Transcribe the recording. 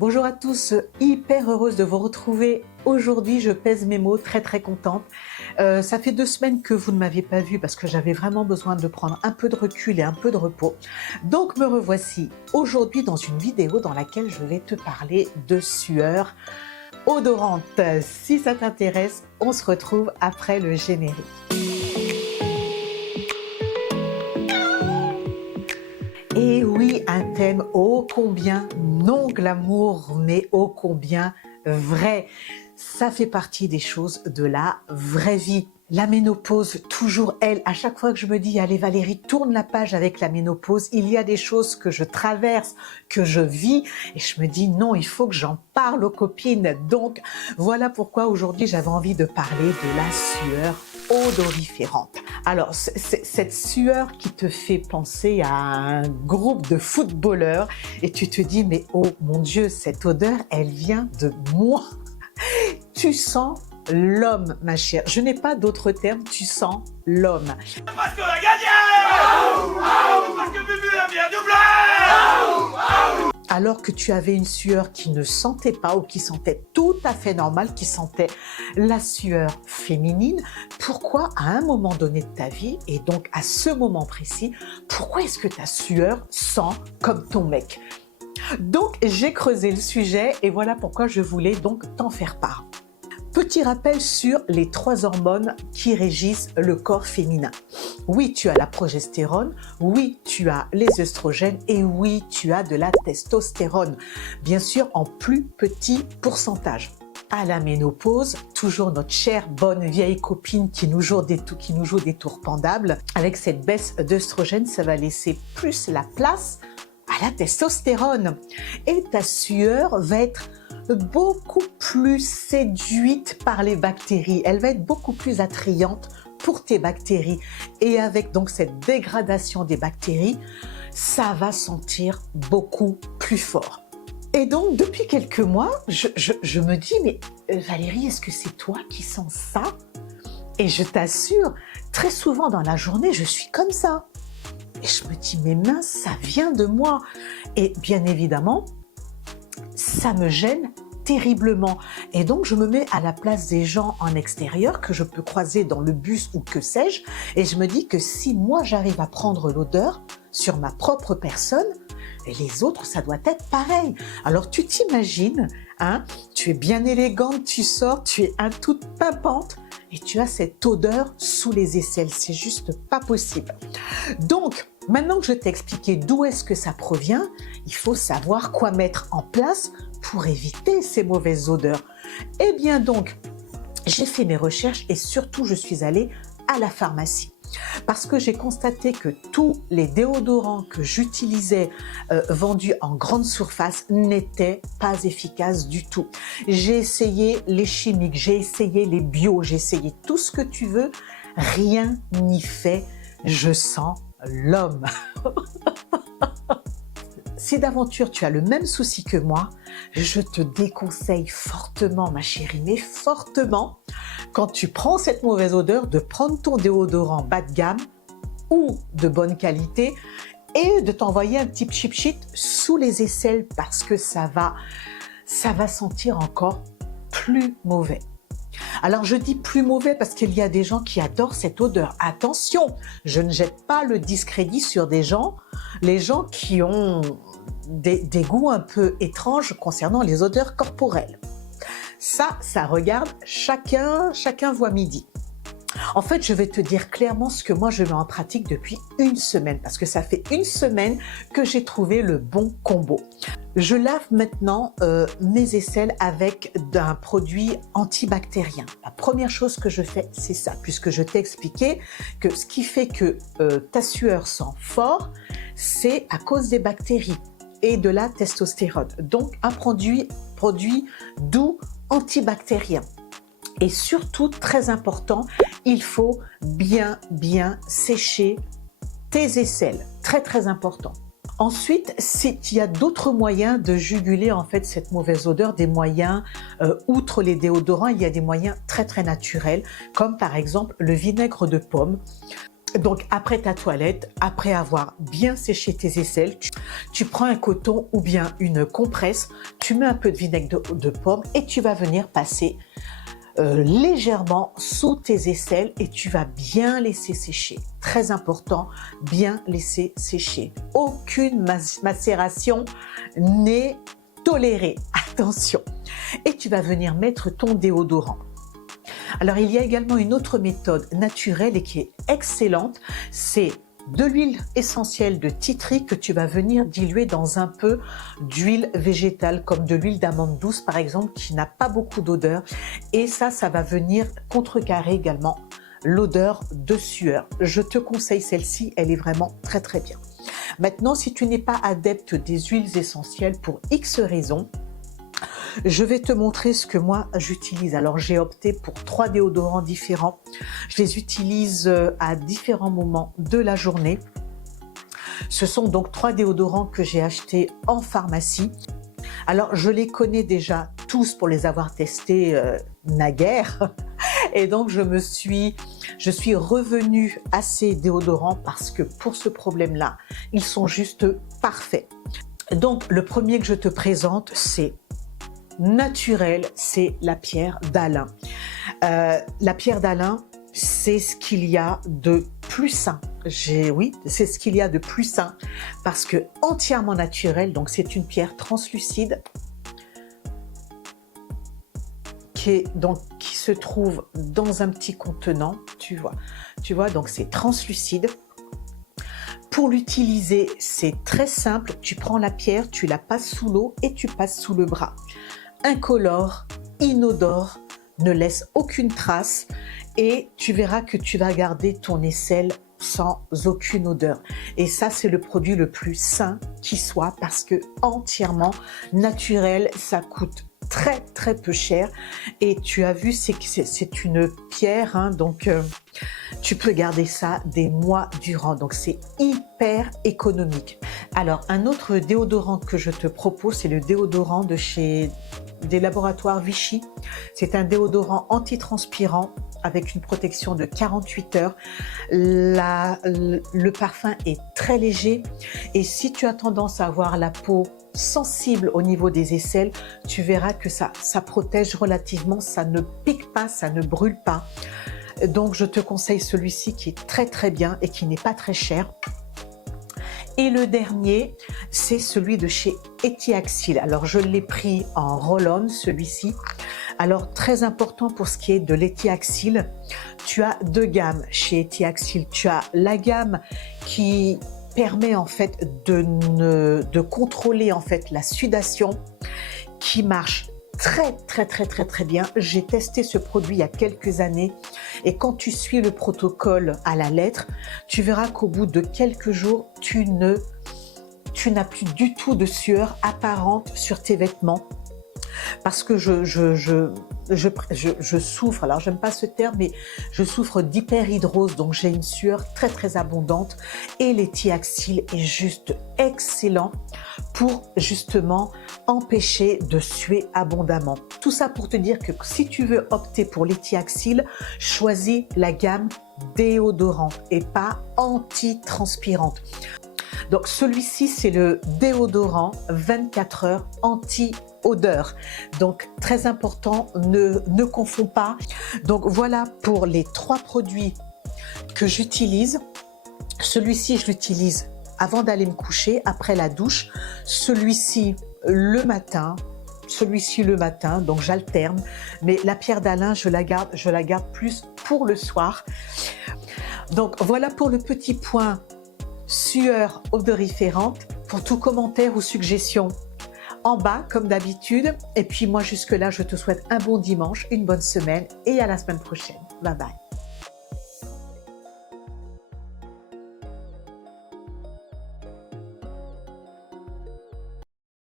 Bonjour à tous, hyper heureuse de vous retrouver. Aujourd'hui, je pèse mes mots, très contente. Ça fait 2 semaines que vous ne m'aviez pas vue parce que j'avais vraiment besoin de prendre un peu de recul et un peu de repos. Donc me revoici aujourd'hui dans une vidéo dans laquelle je vais te parler de sueur odorante. Si ça t'intéresse, on se retrouve après le générique. Et oui, un thème ô combien non glamour, mais ô combien vrai. Ça fait partie des choses de la vraie vie. La ménopause, toujours elle, à chaque fois que je me dis « Allez Valérie, tourne la page avec la ménopause », il y a des choses que je traverse, que je vis, et je me dis « Non, il faut que j'en parle aux copines ». Donc, voilà pourquoi aujourd'hui j'avais envie de parler de la sueur odoriférante. Alors, cette sueur qui te fait penser à un groupe de footballeurs, et tu te dis « Mais oh mon Dieu, cette odeur, elle vient de moi ». Tu sens l'homme, ma chère. Je n'ai pas d'autre terme, tu sens l'homme. Parce qu'on a gagné! Parce que Bubu a bien doublé! Alors que tu avais une sueur qui ne sentait pas ou qui sentait tout à fait normal, qui sentait la sueur féminine, pourquoi à un moment donné de ta vie, et donc à ce moment précis, pourquoi est-ce que ta sueur sent comme ton mec? Donc j'ai creusé le sujet et voilà pourquoi je voulais donc t'en faire part. Petit rappel sur les 3 hormones qui régissent le corps féminin. Oui, tu as la progestérone, oui, tu as les œstrogènes et oui, tu as de la testostérone. Bien sûr, en plus petit pourcentage. À la ménopause, toujours notre chère bonne vieille copine qui nous joue des tours pendables. Avec cette baisse d'œstrogène, ça va laisser plus la place à la testostérone. Et ta sueur va être beaucoup plus séduite par les bactéries. Elle va être beaucoup plus attrayante pour tes bactéries. Et avec donc cette dégradation des bactéries, ça va sentir beaucoup plus fort. Et donc, depuis quelques mois, je me dis, mais Valérie, est-ce que c'est toi qui sens ça? Et je t'assure, très souvent dans la journée, je suis comme ça. Et je me dis, mais mince, ça vient de moi. Et bien évidemment, ça me gêne terriblement. Et donc, je me mets à la place des gens en extérieur que je peux croiser dans le bus ou que sais-je. Et je me dis que si moi, j'arrive à prendre l'odeur sur ma propre personne, et les autres, ça doit être pareil. Alors, tu t'imagines, hein, tu es bien élégante, tu sors, tu es toute pimpante et tu as cette odeur sous les aisselles. C'est juste pas possible. Donc, maintenant que je t'ai expliqué d'où est-ce que ça provient, il faut savoir quoi mettre en place pour éviter ces mauvaises odeurs. Eh bien donc, j'ai fait mes recherches et surtout je suis allée à la pharmacie. Parce que j'ai constaté que tous les déodorants que j'utilisais vendus en grande surface n'étaient pas efficaces du tout. J'ai essayé les chimiques, j'ai essayé les bio, j'ai essayé tout ce que tu veux, rien n'y fait. Je sens l'homme. Si d'aventure tu as le même souci que moi, je te déconseille fortement, ma chérie, mais fortement, quand tu prends cette mauvaise odeur, de prendre ton déodorant bas de gamme ou de bonne qualité et de t'envoyer un petit cheap sheet sous les aisselles parce que ça va sentir encore plus mauvais. Alors je dis plus mauvais parce qu'il y a des gens qui adorent cette odeur. Attention, je ne jette pas le discrédit sur les gens qui ont des goûts un peu étranges concernant les odeurs corporelles. Ça regarde chacun voit midi. En fait, je vais te dire clairement ce que moi je mets en pratique depuis 1 semaine parce que ça fait 1 semaine que j'ai trouvé le bon combo. Je lave maintenant mes aisselles avec un produit antibactérien. La première chose que je fais, c'est ça, puisque je t'ai expliqué que ce qui fait que ta sueur sent fort, c'est à cause des bactéries et de la testostérone. Donc, un produit doux antibactérien. Et surtout, très important, il faut bien sécher tes aisselles. Très important. Ensuite, il y a d'autres moyens de juguler en fait cette mauvaise odeur, des moyens, outre les déodorants, il y a des moyens très naturels, comme par exemple le vinaigre de pomme. Donc après ta toilette, après avoir bien séché tes aisselles, tu prends un coton ou bien une compresse, tu mets un peu de vinaigre de pomme et tu vas venir passer légèrement sous tes aisselles et tu vas bien laisser sécher. Très important, bien laisser sécher. Aucune macération n'est tolérée. Attention. Et tu vas venir mettre ton déodorant. Alors, il y a également une autre méthode naturelle et qui est excellente, c'est de l'huile essentielle de tea tree que tu vas venir diluer dans un peu d'huile végétale, comme de l'huile d'amande douce par exemple, qui n'a pas beaucoup d'odeur. Et ça va venir contrecarrer également l'odeur de sueur. Je te conseille celle-ci, elle est vraiment très très bien. Maintenant, si tu n'es pas adepte des huiles essentielles pour X raisons, je vais te montrer ce que moi j'utilise. Alors j'ai opté pour 3 déodorants différents. Je les utilise à différents moments de la journée. Ce sont donc 3 déodorants que j'ai achetés en pharmacie. Alors je les connais déjà tous pour les avoir testés naguère. Et donc je suis revenue à ces déodorants parce que pour ce problème-là, ils sont juste parfaits. Donc le premier que je te présente, c'est naturel, c'est la pierre d'Alain. La pierre d'Alain, c'est ce qu'il y a de plus sain. Oui, c'est ce qu'il y a de plus sain parce que entièrement naturel. Donc c'est une pierre translucide qui se trouve dans un petit contenant. Tu vois, donc c'est translucide. Pour l'utiliser, c'est très simple. Tu prends la pierre, tu la passes sous l'eau et tu passes sous le bras. Incolore, inodore, ne laisse aucune trace et tu verras que tu vas garder ton aisselle sans aucune odeur. Et ça, c'est le produit le plus sain qui soit parce que entièrement naturel, ça coûte très très peu cher et tu as vu, c'est une pierre, hein, donc tu peux garder ça des mois durant, donc c'est hyper économique. Alors un autre déodorant que je te propose, c'est le déodorant de chez des laboratoires Vichy. C'est un déodorant antitranspirant avec une protection de 48 heures. Le parfum est très léger et si tu as tendance à avoir la peau sensible au niveau des aisselles, tu verras que ça protège relativement, ça ne pique pas, ça ne brûle pas. Donc je te conseille celui-ci qui est très très bien et qui n'est pas très cher. Et le dernier, c'est celui de chez Etiaxil. Alors je l'ai pris en roll-on, celui-ci. Alors très important pour ce qui est de l'Etiaxil, tu as 2 gammes chez Etiaxil. Tu as la gamme qui permet en fait de contrôler en fait la sudation, qui marche très bien. J'ai testé ce produit il y a quelques années et quand tu suis le protocole à la lettre, tu verras qu'au bout de quelques jours, tu n'as plus du tout de sueur apparente sur tes vêtements. Parce que je souffre, alors j'aime pas ce terme, mais je souffre d'hyperhidrose, donc j'ai une sueur très abondante et l'Etiaxil est juste excellent pour justement empêcher de suer abondamment. Tout ça pour te dire que si tu veux opter pour l'Etiaxil, choisis la gamme déodorante et pas anti-transpirante. Donc celui-ci, c'est le déodorant 24 heures anti-odeur. Donc très important, ne confonds pas. Donc voilà pour les 3 produits que j'utilise. Celui-ci, je l'utilise avant d'aller me coucher, après la douche. Celui-ci le matin. Donc j'alterne. Mais la pierre d'Alain, je la garde plus pour le soir. Donc voilà pour le petit point sueur odoriférante. Pour tout commentaire ou suggestion, en bas comme d'habitude. Et puis moi jusque là, je te souhaite un bon dimanche, une bonne semaine et à la semaine prochaine. Bye bye.